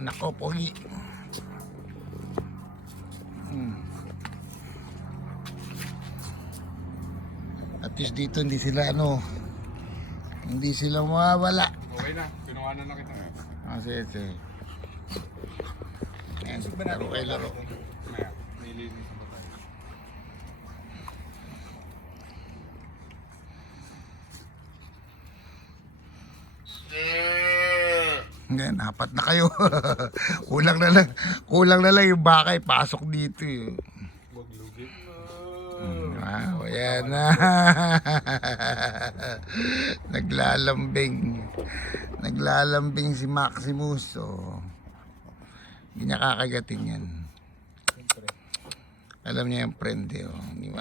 Anak ko, pogi. At least dito hindi sila hindi sila mawawala. Okay na, pinuhanan na kita. Sige, sige. Ayan, laro kayo laro. Maya, nilinis mo tayo. Ngayon, apat na kayo. kulang na lang yung baka pasok dito eh. Maglugit na. Wow, ayan na. Naglalambing si Maximus. Hindi niya kakagatin yan. Alam niya yung friend eh. Di ba?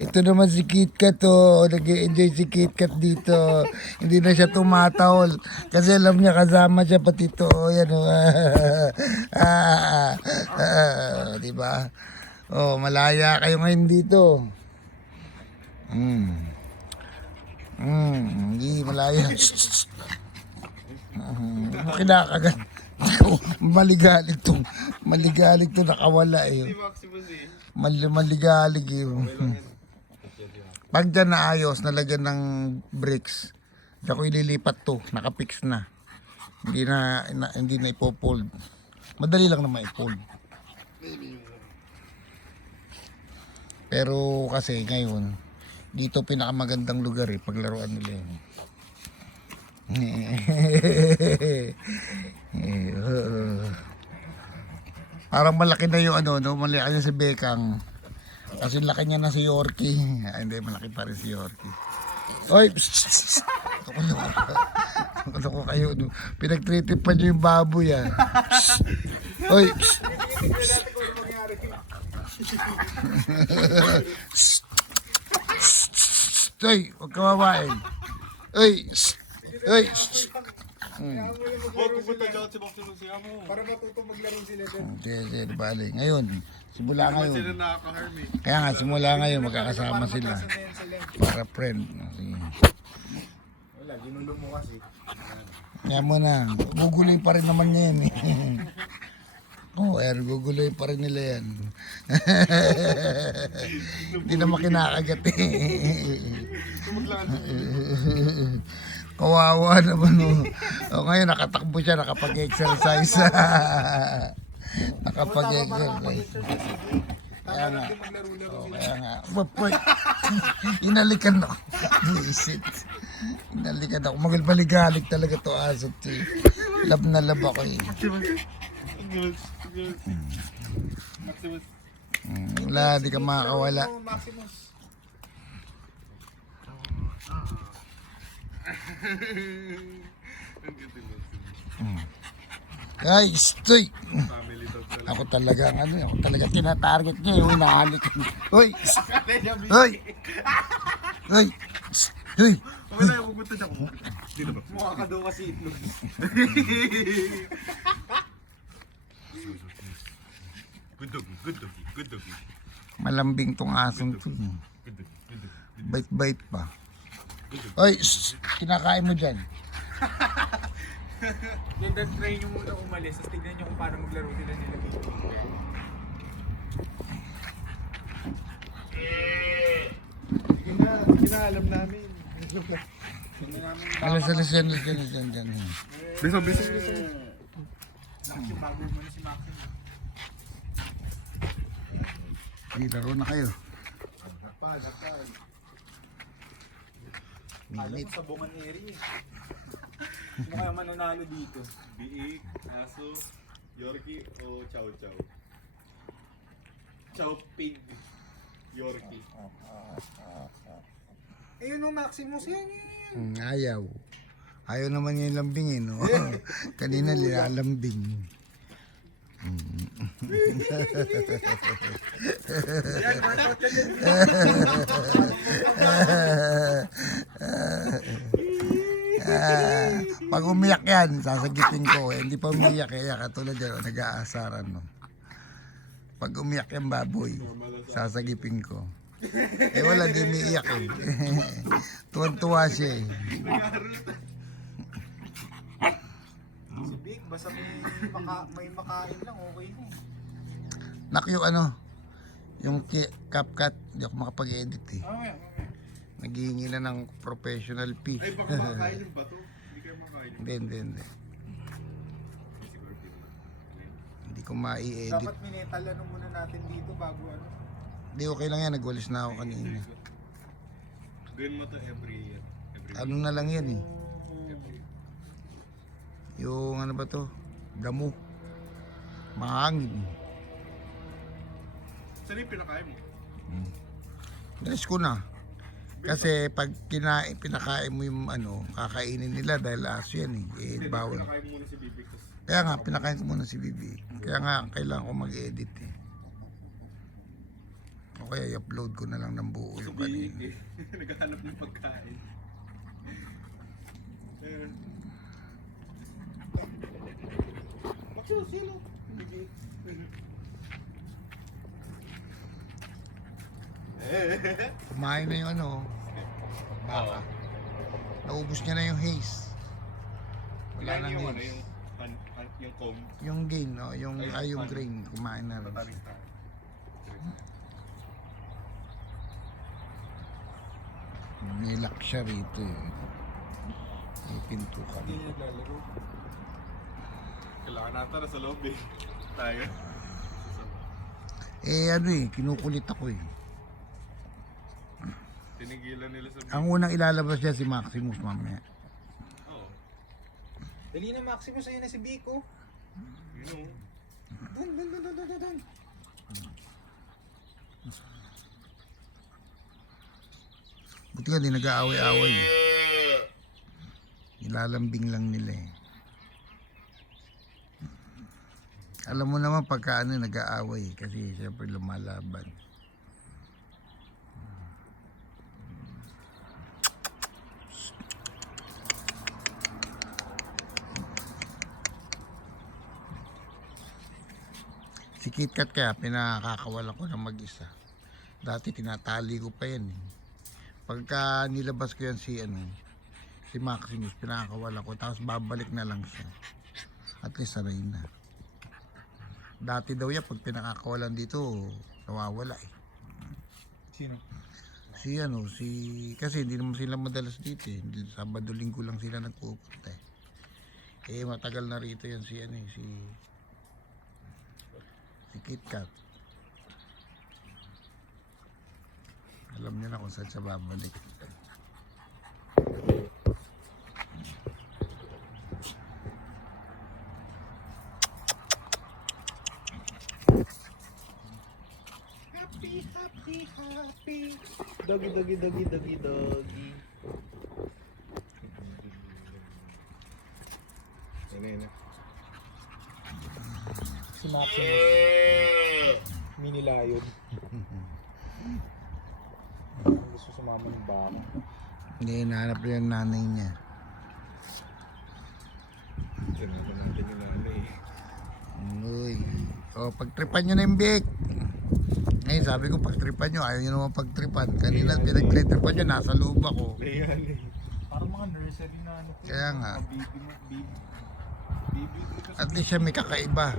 Ito naman si KitKat nag-i-enjoy si KitKat dito. Hindi na siya tumatahol. Kasi alam niya kasama siya pati ito. Yan di ba? Malaya kayo ngayon dito. Hindi malaya. Kinakagat. Maligalig to nakawala eh. Maligalig eh. Pag dyan naayos, nalagyan ng bricks, diyan ko ililipat to, nakapix na. Hindi na ipopold. Madali lang naman ipold. Pero kasi ngayon, dito pinakamagandang lugar eh, paglaruan nila yun. Parang malaki na yung malaki na si Bekang. Kasi laki niya na si Yorkie. Hindi, malaki pa rin si Yorkie. Oy! Ano ko kayo? Pinag-treatip pa niyo yung baboy ah. Oy! Oy! Huwag kawawain. Oy! Oy! Huwag pupunta dyan si Maximus siya mo. Para matuto maglaro sila din. Sige, bali. Ngayon, simula Sila ngayon. nakaka-harm eh. Kaya nga, simula ngayon, magkakasama sila. Para friend. Sige. Wala, ginulo mo kasi. Kaya mo na, guguloy pa rin naman niya yan eh. Guguloy pa rin nila yan. Hindi naman kinakagat eh. Kawawa naman ngayon nakatakbo siya, nakapag-exercise. Nakapag-exercise. Kaya nga. Kaya nga. Inalikan ako. Visit. Inalikan ako. Magalbaligalig talaga to aso. Lab na lab ako eh. Maximus. Wala, di ka makakawala. Guys, stoy. Family dog talaga. Ako talaga tinatarget niya yung inahalik. Hoy! Hoy! Hoy! Hoy! Wala yung pupunta dyan. Dito ba? Mukha ka daw kasi itlog. Good dog, good dog, good dog. Malambing tong asong to. Good dog, good dog. Bite-bite pa. Hoy! Kinakain mo dyan. Then try nyo muna umalis, tapos tignan nyo kung paano maglaro sila nila dito. Sige na, alam namin. Alas yan. Biso. Maxi, bago mo na si Maxi. Laro na kayo. Napal. Alam mo sa Bungan area eh. Sino kaya mananalo dito? Biik, aso, Yorkie o Chow Chow? Chow Pig. Yorkie. Eh yun ang Maximus yan. Ayaw. Ayaw naman yung lambingin, no? Kanina nilalambing. Yan, workout yan din. Pag umiyak yan, sasagitin ko. Hindi pa umiyak kaya katulad yan, nag-aasaran. No? Pag umiyak yan baboy, sasagipin ko. Wala, di umiiyak eh. Tuwan-tuwa siya eh. Si Big, Basta may makain lang, okay na eh. Nak yung yung CapCut, hindi ako makapag-edit eh. Mamaya. Naghihingi na ng professional fee. Ay, baka makain yung bato. Hindi kayo makain yung Hindi. siguro hindi. Hindi ko mai-edit. Dapat minetal muna natin dito bago Hindi, okay lang yan. Nagwalis na ako kanina. Gawin mo to every year. Ano na lang yan eh. Every year. Yung ano ba to? Damo. Mahangin. Saan yung pinakain mo? Dress ko na. Kasi pag pinakain mo yung kakainin nila dahil aso yan eh. Hindi, Bawal. pinakain mo muna si Bibi. Kaya nga, pinakain ko muna si Bibi. Kaya nga, kailangan ko mag-edit eh. O kaya i-upload ko na lang ng buo yung Sabihin kanina. eh. Naghahanap ng pagkain. Silo. Bibi. Kumain na yung baka. Naubos niya na yung haze. Wala Wala nang yung haze. yung comb. Yung gain, no? Yung Ay, pan. grain, kumain na rin. Tatamis tayo. May lock siya rito eh. May pinto ka. Hindi niya naglalaro. Kailangan nata na sa loob eh. Tayo. Kinukulit ako eh. Tinigilan nila sa Ang unang ilalabas niya si Maximus mamaya. Oo. Dali na Maximus, ayun na si Biko. Yun o. Dun. Buti nga di nag-aaway-aaway eh. Nilalambing lang nila eh. Alam mo naman pagka nag-aaway kasi siyempre lumalaban. Si KitKat kaya pinakakawala ko ng mag-isa. Dati tinatali ko pa yan eh. Pagka nilabas ko yan si Maximus, pinakakawala ko tapos babalik na lang siya. At least saray na. Dati daw yan pag pinakakawalan dito nawawala eh. Sino? Kasi hindi naman sila madalas dito eh. Sabado linggo lang sila nagpupunta eh. Matagal na rito yan si KitKat. Alam niya na kung saan siya babalik. Happy. Doggy. Yan. Si Maximus. Mini lion. Gusto sumama ng baka. Hindi, hinahanap niya yung nanay niya. Tinato natin yung nanay. Uy. Pagtripan nyo na yung bake. Ngayon sabi ko pagtripan nyo, ayaw nyo naman pagtripan. Kanina pinagtripan nyo, nasa loob ako. Ayan eh. Parang mga nursery na ano. Kaya nga. Baby. At least siya may kakaiba.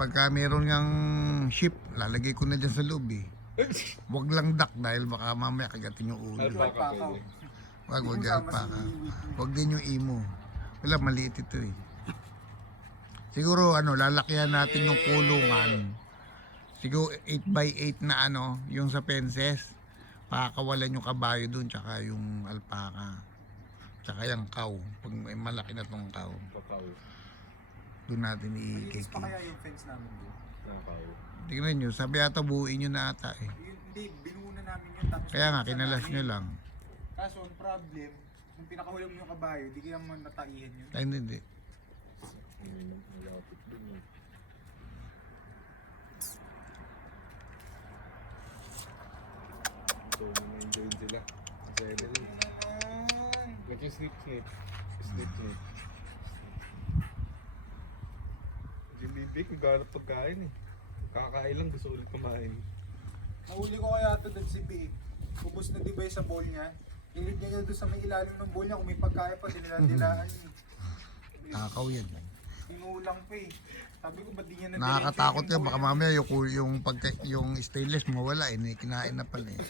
Pagka meron ngang ship, lalagay ko na dyan sa loob eh. Wag lang duck dahil baka mamaya kagatin yung ulo. Alpaca pwede. Wag alpaca. Wag din yung imo. Wala, maliit ito eh. Siguro lalakihan natin yung kulungan. Siguro 8x8 na yung sa fences. Pakakawalan yung kabayo dun, tsaka yung alpaca. Tsaka yung cow. Pag may malaki na tong cow, Kakao. doon natin Malinis pa i-kiki. kaya yung fence namin doon? Nakakaw. Tingnan nyo, sabi ata buuin nyo na ata eh. Hindi, binuuna namin yun. Tapos Kaya nga, kinalas nyo lang. Kaso, ang problem, kung pinakahulang mo yung kabayo, di kaya man nataihan yun. Ay, hindi. Malapit dun eh. So, na-enjoy sila. Masaya rin. Like yung snip. Yung bibig, naghanap pagkain eh. Kakakain lang, gusto ulit kumain. Nahuli ko kaya ito doon si B. Ubus na di ba yung sa bowl niya? Ilit niya doon sa may ilalim ng bowl niya. Kung may pagkain pa, dinilaan niya. Takaw yan. Inulang pa eh. Sabi ko, ba't di niya na Nakakatakot yan. Baka mamaya yung stainless mawala eh. Kinain na pala eh.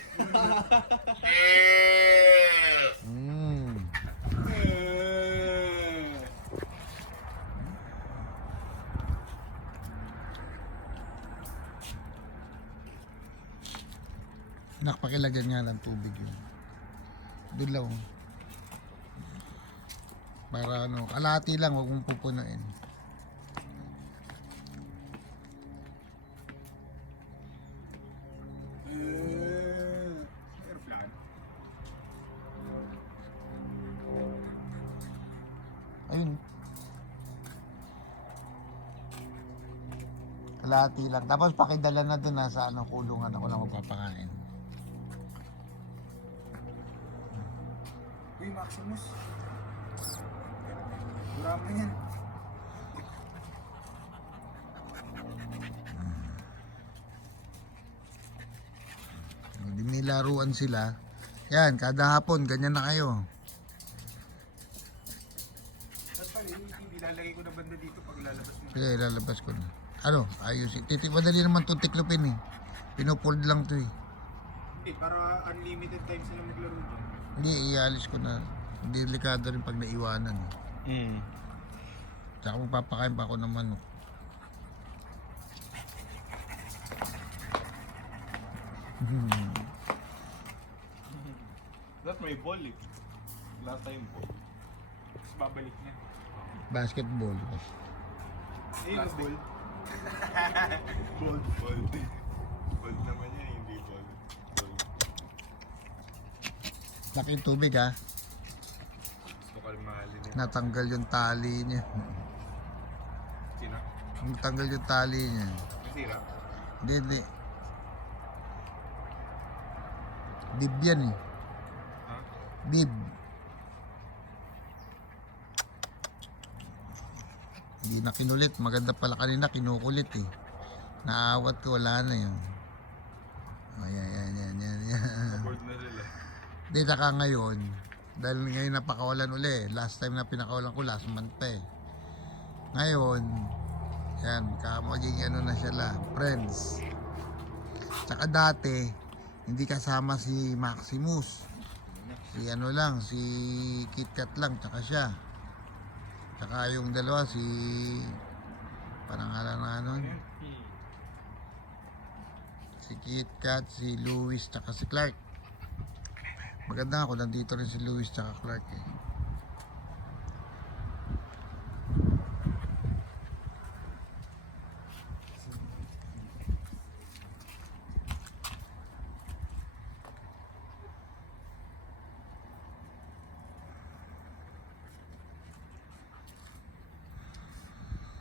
Nakapakilagyan nga ng tubig yun. Doon lang. Para ano, kalahati lang, huwag mong pupunuin. Aeroplano. Ayun. Kalahati lang. Tapos pakidala na dun sa ano, kulungan ako lang magpapakain. Uy, Maximus. Dura mo yan. Hindi may laruan sila. Yan, kada hapon, ganyan na kayo. Ba't pala yung TV, lalagay ko na banda dito pag lalabas mo. Sige, lalabas ko na. Ano, ayusin. Madali naman itong tiklopin eh. Pinofold lang to eh. Hindi, para unlimited time sila maglaro dyan. Hindi, ialis ko na. Hindi delikado rin pag naiwanan. Tsaka magpapakain pa ako ng manok. Dapat may ball eh. Last time ball. Tapos babalik niya. Basketball. Eh, yung ball. Ball. Ball naman yan, hindi ball. Ball. Laki yung tubig ha. Gusto ka rin mahalin eh. Natanggal yung tali niya. Sina? Natanggal yung tali niya. Masira? Hindi. Bib yan eh. Ha? Bib. Hindi na kinulit. Maganda pala kanina, kinukulit eh. Naawat ko, wala na yun. Yan. Board na sila. Di ka ngayon. Dahil ngayon napakawalan uli. Last time na pinakawalan ko, last month pa eh. Ngayon, yan, magiging ano na siya lang, friends. Tsaka dati, hindi kasama si Maximus. Si ano lang, si KitKat lang, tsaka siya. Tsaka yung dalawa, si panangalan na ano, si KitKat, si Louis, tsaka si Clark. Maganda ako, nandito rin si Louis tsaka Clark eh.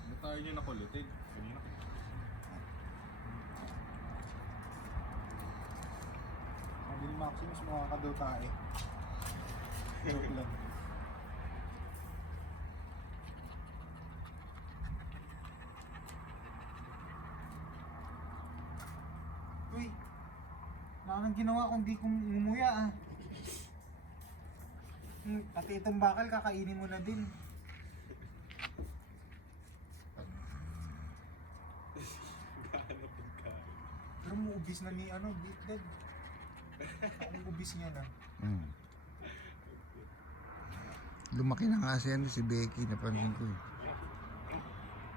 Ano tayo niya nakulitin? Kanina. Sabi ni Maximus, makakadaw tayo. Joke lang. Uy, wala nang ginawa kundi kung umuya ah. Pati itong bakal kakainin mo na din. Gaano pagkain? Pero muubis na ni ano, beat dead. Ang ubis niya na. Lumaki na nga si Becky, napansin ko eh.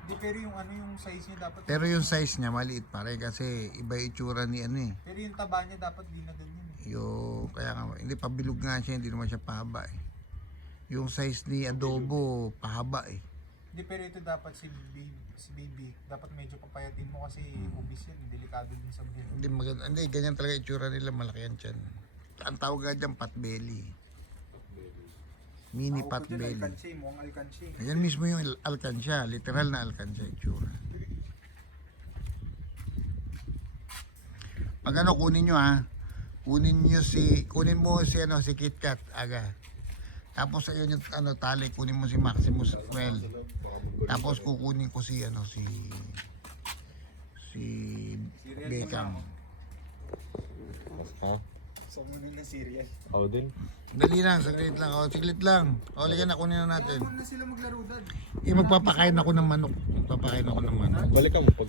Di, pero yung ano yung size niya dapat. Pero yung size niya maliit pa rin kasi iba yung itsura ni ano eh. Pero yung taba niya dapat di na ganyan eh. Kaya nga, hindi pabilog nga siya, hindi naman siya pahaba eh. Yung size ni Adobo, pahaba eh. Hindi, pero ito dapat si baby, dapat medyo papayatin mo kasi ubis yan, delikado din sa buhay. Hindi maganda, hindi, ganyan talaga itsura nila, malaki yan tiyan. Ang tawag nga dyan, potbelly. Mini potbelly. Alkansya, mukhang alkansya. Ayan mismo yung alkansya, literal na alkansya itsura. Pag ano, kunin nyo ha. Kunin mo si KitKat aga. Tapos ayun yung ano, tali, kunin mo si Maximus well. Tapos kukunin ko si Beckham. Sumunod na cereal. Ako din. Dali lang, saglit lang. O, saglit lang. O, ligan na, kunin na natin. Huwag na sila maglaro dad. Magpapakain ako ng manok. Magpapakain ako ng manok. Balikan mo pag